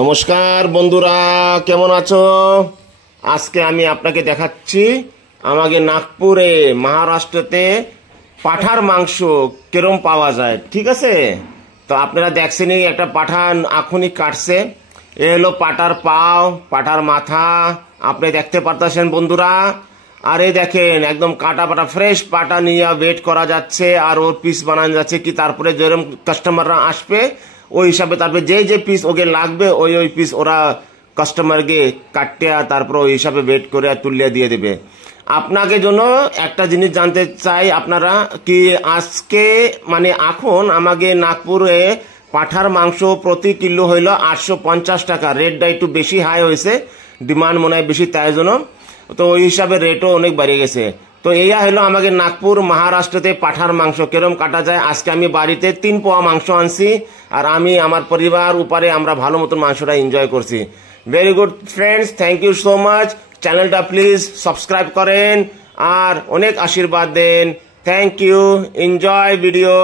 নমস্কার বন্ধুরা, কেমন আছো? আজকে আমি আপনাকে দেখাচ্ছি আমাদের নাগপুরে মহারাষ্ট্রতে পাঠার মাংস কিরম পাওয়া যায়। ঠিক আছে, তো আপনারা দেখছেনই একটা পাঠান এখনই কাটছে। এ হলো পাটার পাও, পাটার মাথা আপনি দেখতে পারতেছেন বন্ধুরা। আর এই দেখেন একদম কাটা পাটা ফ্রেশ পাটা নিয়ে ওয়েট করা যাচ্ছে আর ওর পিস বানানো যাচ্ছে কি। তারপরে যেরকম কাস্টমাররা আসবে ওই হিসাবে তারপরে যে পিস ওকে লাগবে ওই পিস ওরা কাস্টমারকে কাটতে আর তারপর ওই হিসাবে ওয়েট করে তুলিয়ে দিয়ে দেবে। আপনাকে জন্য একটা জিনিস জানতে চাই, আপনারা কি আজকে মানে এখন আমাদের নাগপুরে পাঠার মাংস প্রতি কিলো হইল 850 টাকা। রেটটা একটু বেশি হাই হয়েছে, ডিমান্ড মনে হয় বেশি, তাই জন্য তো ওই হিসাবে রেটও অনেক বেড়ে গেছে। তো এইয়া হলো আমাদের নাগপুর মহারাষ্ট্রতে পাঠার মাংস কিরম কাটা যায়। আজকে আমি বাড়িতে 3 পোয়া মাংস আনছি আর আমি আমার পরিবার উপরে আমরা ভালো মতন মাংসটা এনজয় করছি। Very good friends, thank you so much. চ্যানেলটা প্লিজ সাবস্ক্রাইব করেন আর অনেক আশীর্বাদ দেন। Thank you, enjoy video.